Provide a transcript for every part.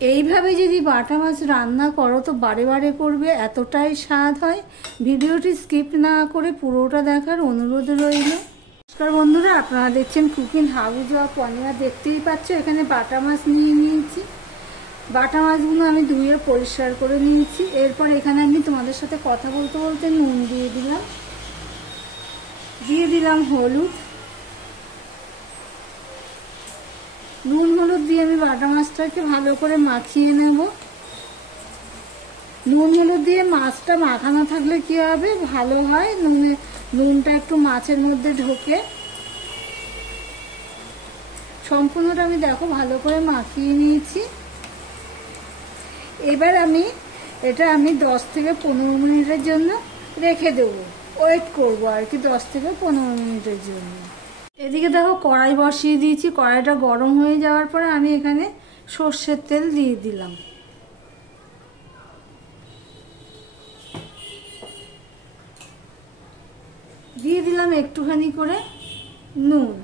এইভাবে যদি বাটা মাছ রান্না করো তো বারে বারে করবে, এতটাই স্বাদ হয়। ভিডিওটি স্কিপ না করে পুরোটা দেখার অনুরোধ রইল। নমস্কার বন্ধুরা, আপনারা দেখছেন কুকিং হাউস অফ অনিমা। দেখতেই পাচ্ছ এখানে বাটা মাছ নিয়ে নিয়েছি। বাটা মাছগুলো আমি ধুয়ে পরিষ্কার করে নিয়েছি। এরপর এখানে আমি তোমাদের সাথে কথা বলতে বলতে নুন দিয়ে দিলাম হলুদ। নুন হলুদ দিয়ে আমি বাটা মাছটাকে ভালো করে মাখিয়ে নেব। নুন হলুদ দিয়ে মাছটা মাখানো থাকলে কি হবে, ভালো হয়, নুনটা একটু মাছের মধ্যে ঢোকে। সম্পূর্ণটা আমি দেখো ভালো করে মাখিয়ে নিয়েছি। এবার আমি এটা 10 থেকে 15 মিনিটের জন্য রেখে দেবো, ওয়েট করবো আর কি 10 থেকে 15 মিনিটের জন্য। এদিকে দেখো কড়াই বসিয়ে দিয়েছি। কড়াইটা গরম হয়ে যাওয়ার পরে আমি এখানে সর্ষের তেল দিয়ে দিলাম। দিয়ে দিলাম একটুখানি করে নুন।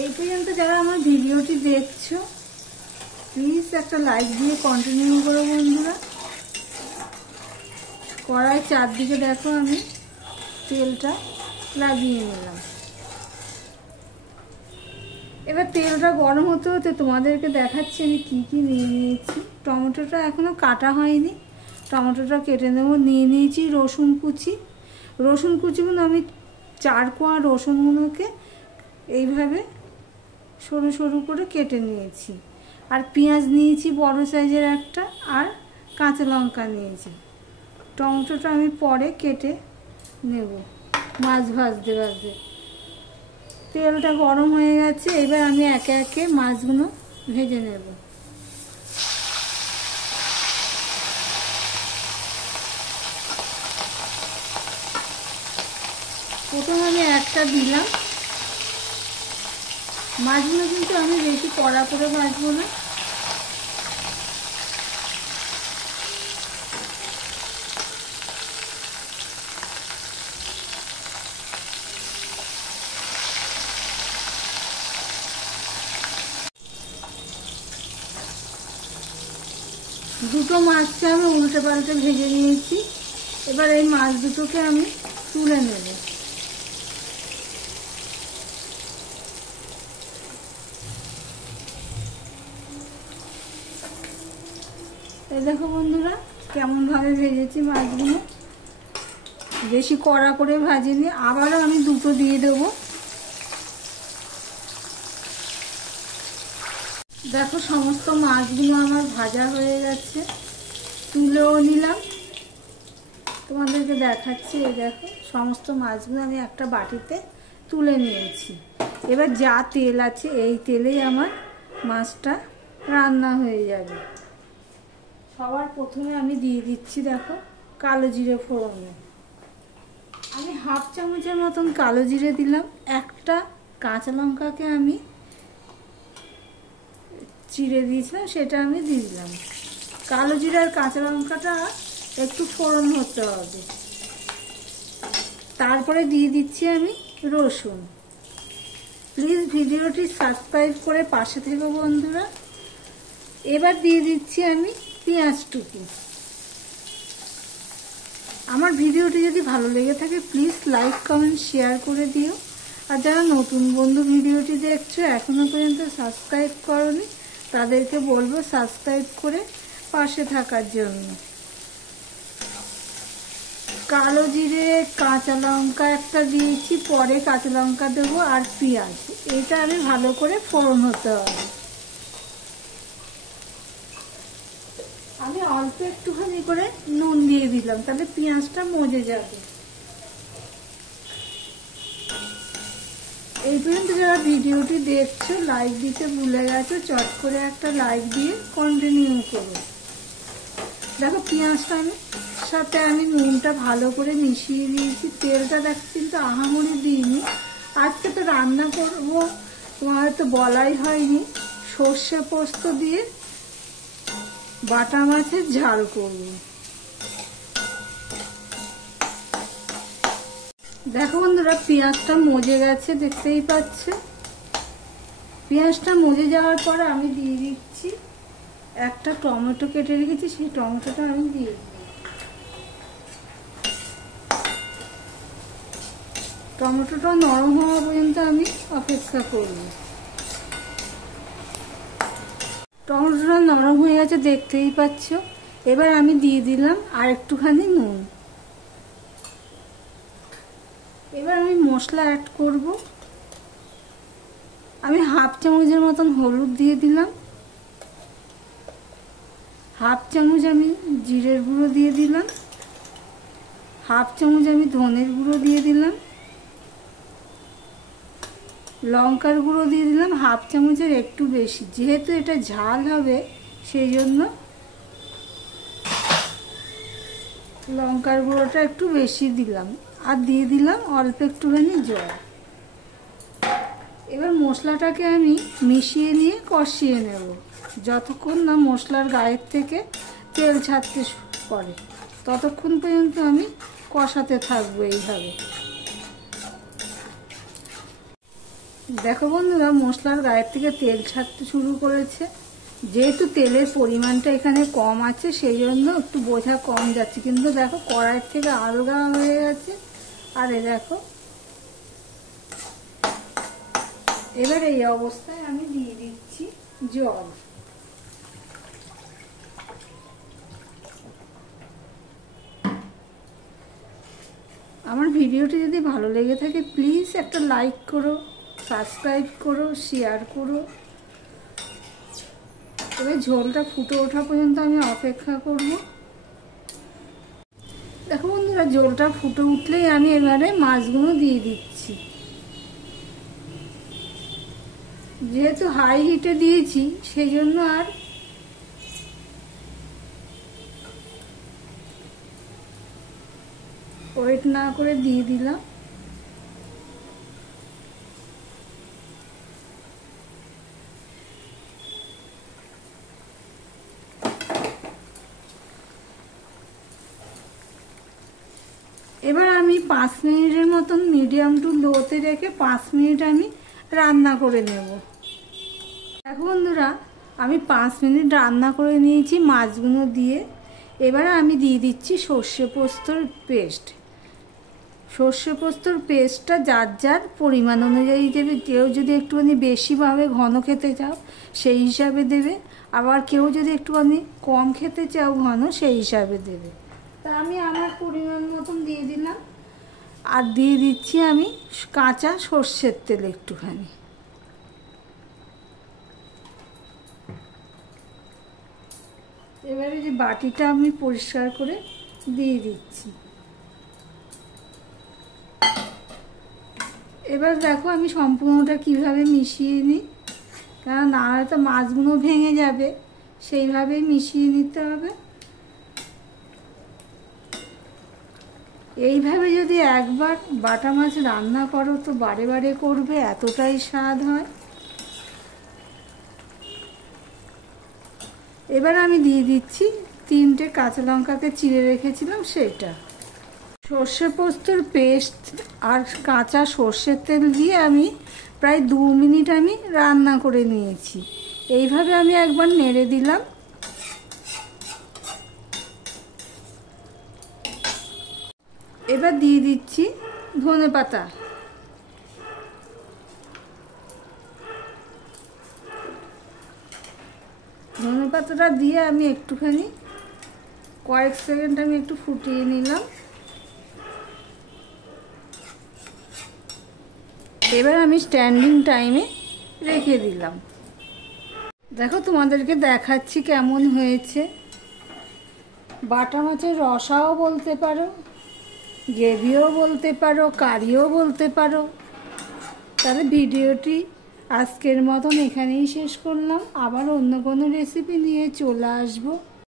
এই পর্যন্ত যারা আমার ভিডিওটি দেখছো প্লিজ একটা লাইক দিয়ে কন্টিনিউ করো বন্ধুরা। কড়াই চারদিকে দেখো আমি তেলটা লাগিয়ে নিলাম। এবার তেলটা গরম হতে হতে তোমাদেরকে দেখাচ্ছি আমি কি কি নিয়ে নিয়েছি। টমেটোটা এখনো কাটা হয়নি, টমেটোটা কেটে নেব। নিয়ে নিয়েছি রসুন কুচি। রসুন কুচিগুলো আমি 4 কোয়া রসুনগুলোকে এইভাবে সরু সরু করে কেটে নিয়েছি। আর পেঁয়াজ নিয়েছি বড় সাইজের একটা, আর কাঁচা লঙ্কা নিয়েছি। টমেটোটা আমি পরে কেটে নেব মাছ ভাজতে ভাজতে। তেলটা গরম হয়ে গেছে, এবার আমি একে একে মাছগুলো ভেজে নেব। প্রথমে আমি একটা দিলাম। মাছগুলো কিন্তু আমি বেশি কড়া করে ভাজবো না। দুটো মাছকে আমি উল্টে পাল্টে ভেজে নিয়েছি। এবার এই মাছ দুটোকে আমি তুলে নেব। এই দেখো বন্ধুরা কেমন ভাবে ভেজেছি মাছগুলো, বেশি কড়া করে ভাজিনি। আবারও আমি দুটো দিয়ে দেবো। দেখো সমস্ত মাছগুলো আমার ভাজা হয়ে গেছে, তুলেও নিলাম। তোমাদেরকে দেখাচ্ছি। এই দেখো সমস্ত মাছগুলো আমি একটা বাটিতে তুলে নিয়েছি। এবার যা তেল আছে এই তেলেই আমার মাছটা রান্না হয়ে যাবে। সবার প্রথমে আমি দিয়ে দিচ্ছি দেখো কালো জিরে ফোড়নে। আমি হাফ চামচের মতন কালো জিরে দিলাম। একটা কাঁচা লঙ্কাকে আমি চিড়ে দিয়েছিলাম, সেটা আমি দিয়ে দিলাম। কালো জিরে আর কাঁচা লঙ্কাটা একটু ফোড়ন হতে হবে। তারপরে দিয়ে দিচ্ছি আমি রসুন। প্লিজ ভিডিওটি সাবস্ক্রাইব করে পাশে থেকো বন্ধুরা। এবার দিয়ে দিচ্ছি আমি পেঁয়াজ টুকু। আমার ভিডিওটি যদি ভালো লেগে থাকে প্লিজ লাইক কমেন্ট শেয়ার করে দিও। আর যারা নতুন বন্ধু ভিডিওটি দেখছো এখনো পর্যন্ত সাবস্ক্রাইব করোনি তাদেরকে বলবো সাবস্ক্রাইব করে পাশে থাকার জন্য। কালো জিরে, কাঁচা লঙ্কা একটা দিয়েছি, পরে কাঁচা লঙ্কা দেবো, আর পেঁয়াজ। এটা আমি ভালো করে ফোড়ন হতে হবে। আমি অল্প একটুখানি করে নুন দিয়ে দিলাম, তাহলে পেঁয়াজটা মজে যাবে। এই পর্যন্ত যারা ভিডিওটি দেখছো লাইক দিতে ভুলে গেছো, চট করে একটা লাইক দিয়ে কন্টিনিউ করো। দেখো পেঁয়াজটা সাথে আমি নুনটা ভালো করে মিশিয়ে দিয়েছি। তেলটা দেখো কিন্তু আহামরি দিইনি। আজকে তো রান্না করবো, তোমার হয়তো বলাই হয়নি, সর্ষে পোস্ত দিয়ে বাটা মাছের ঝাল করব। দেখো বন্ধুরা পেঁয়াজটা মজে গেছে, দেখতেই পাচ্ছে। পেঁয়াজটা মজে যাওয়ার পর আমি দিয়ে দিচ্ছি একটা টমেটো কেটে রেখেছি, সেই টমেটোটা আমি দিয়ে দিই। টমেটোটা নরম হওয়া পর্যন্ত আমি অপেক্ষা করব। টমেটোটা নরম হয়ে গেছে, দেখতেই পাচ্ছ। এবার আমি দিয়ে দিলাম আর একটুখানি নুন। এবার আমি মশলা অ্যাড করব। আমি হাফ চামচের মতন হলুদ দিয়ে দিলাম, হাফ চামচ আমি জিরের গুঁড়ো দিয়ে দিলাম, হাফ চামচ আমি ধনের গুঁড়ো দিয়ে দিলাম, লঙ্কার গুঁড়ো দিয়ে দিলাম হাফ চামচের একটু বেশি, যেহেতু এটা ঝাল হবে সেই জন্য লঙ্কার গুঁড়োটা একটু বেশি দিলাম। আর দিয়ে দিলাম অল্প একটুখানি জল। এবার মশলাটাকে আমি মিশিয়ে নিয়ে কষিয়ে নেব যতক্ষণ না মশলার গায়ের থেকে তেল ছাড়তে পারে, ততক্ষণ পর্যন্ত আমি কষাতে থাকবো এইভাবে। দেখো বন্ধুরা, মশলার গায়ের থেকে তেল ছাড়তে শুরু করেছে। যেহেতু তেলের পরিমাণটা এখানে কম আছে সেই জন্য একটু বোঝা কম যাচ্ছে, কিন্তু দেখো কড়াইয়ের থেকে আলগা হয়ে গেছে। আর এ দেখো, এবার এই অবস্থায় আমি দিয়ে দিচ্ছি জল। আমার ভিডিওটি যদি ভালো লেগে থাকে প্লিজ একটা লাইক করো, সাবস্ক্রাইব করো, শেয়ার করো। এবার ঝোলটা ফুটে ওঠা পর্যন্ত আমি অপেক্ষা করব। দেখো বন্ধুরা, ঝোলটা ফুটে উঠলেই আমি এবারে মাছগুলো দিয়ে দিচ্ছি। যেহেতু হাই হিটে দিয়েছি সেই জন্য আর ওয়েট না করে দিয়ে দিলাম। এবার আমি 5 মিনিটের মতন মিডিয়াম টু লোতে রেখে 5 মিনিট আমি রান্না করে নেব। দেখো বন্ধুরা, আমি 5 মিনিট রান্না করে নিয়েছি মাছগুলো দিয়ে। এবার আমি দিয়ে দিচ্ছি সর্ষে পোস্তর পেস্ট। সর্ষে পোস্তর পেস্টটা যার যার পরিমাণ অনুযায়ী দেবে। কেউ যদি একটুখানি বেশিভাবে ঘন খেতে চাও সেই হিসাবে দেবে, আবার কেউ যদি একটুখানি কম খেতে চাও ঘন সেই হিসাবে দেবে। তা আমি আমার পরিমাণ মতন দিয়ে দিলাম। আর দিয়ে দিচ্ছি আমি কাঁচা সর্ষের তেল একটুখানি। এবারে যে বাটিটা আমি পরিষ্কার করে দিয়ে দিচ্ছি। এবার দেখো আমি সম্পূর্ণটা কিভাবে মিশিয়ে নিই, কারণ নাহলে তো মাছগুলো ভেঙে যাবে, সেইভাবেই মিশিয়ে নিতে হবে। এইভাবে যদি একবার বাটা মাছ রান্না করো তো বারে বারে করবে, এতটাই স্বাদ হয়। এবার আমি দিয়ে দিচ্ছি 3টে কাঁচা লঙ্কাকে চিড়ে রেখেছিলাম সেটা। সর্ষে পোস্তর পেস্ট আর কাঁচা সর্ষের তেল দিয়ে আমি প্রায় 2 মিনিট আমি রান্না করে নিয়েছি। এইভাবে আমি একবার নেড়ে দিলাম। এবার দিয়ে দিচ্ছি ধনেপাতা। ধনেপাতাটা দিয়ে আমি একটুখানি কয়েক সেকেন্ড আমি একটু ফুটিয়ে নিলাম। এবার আমি স্ট্যান্ডিং টাইমে রেখে দিলাম। দেখো তোমাদেরকে দেখাচ্ছি কেমন হয়েছে। বাটা মাছের রসাও বলতে পারো, গ্রেভিও বলতে পারো, কারিও বলতে পারো। তাহলে ভিডিওটি আজকের মতন এখানেই শেষ করলাম। আবার অন্য কোনো রেসিপি নিয়ে চলে আসবো।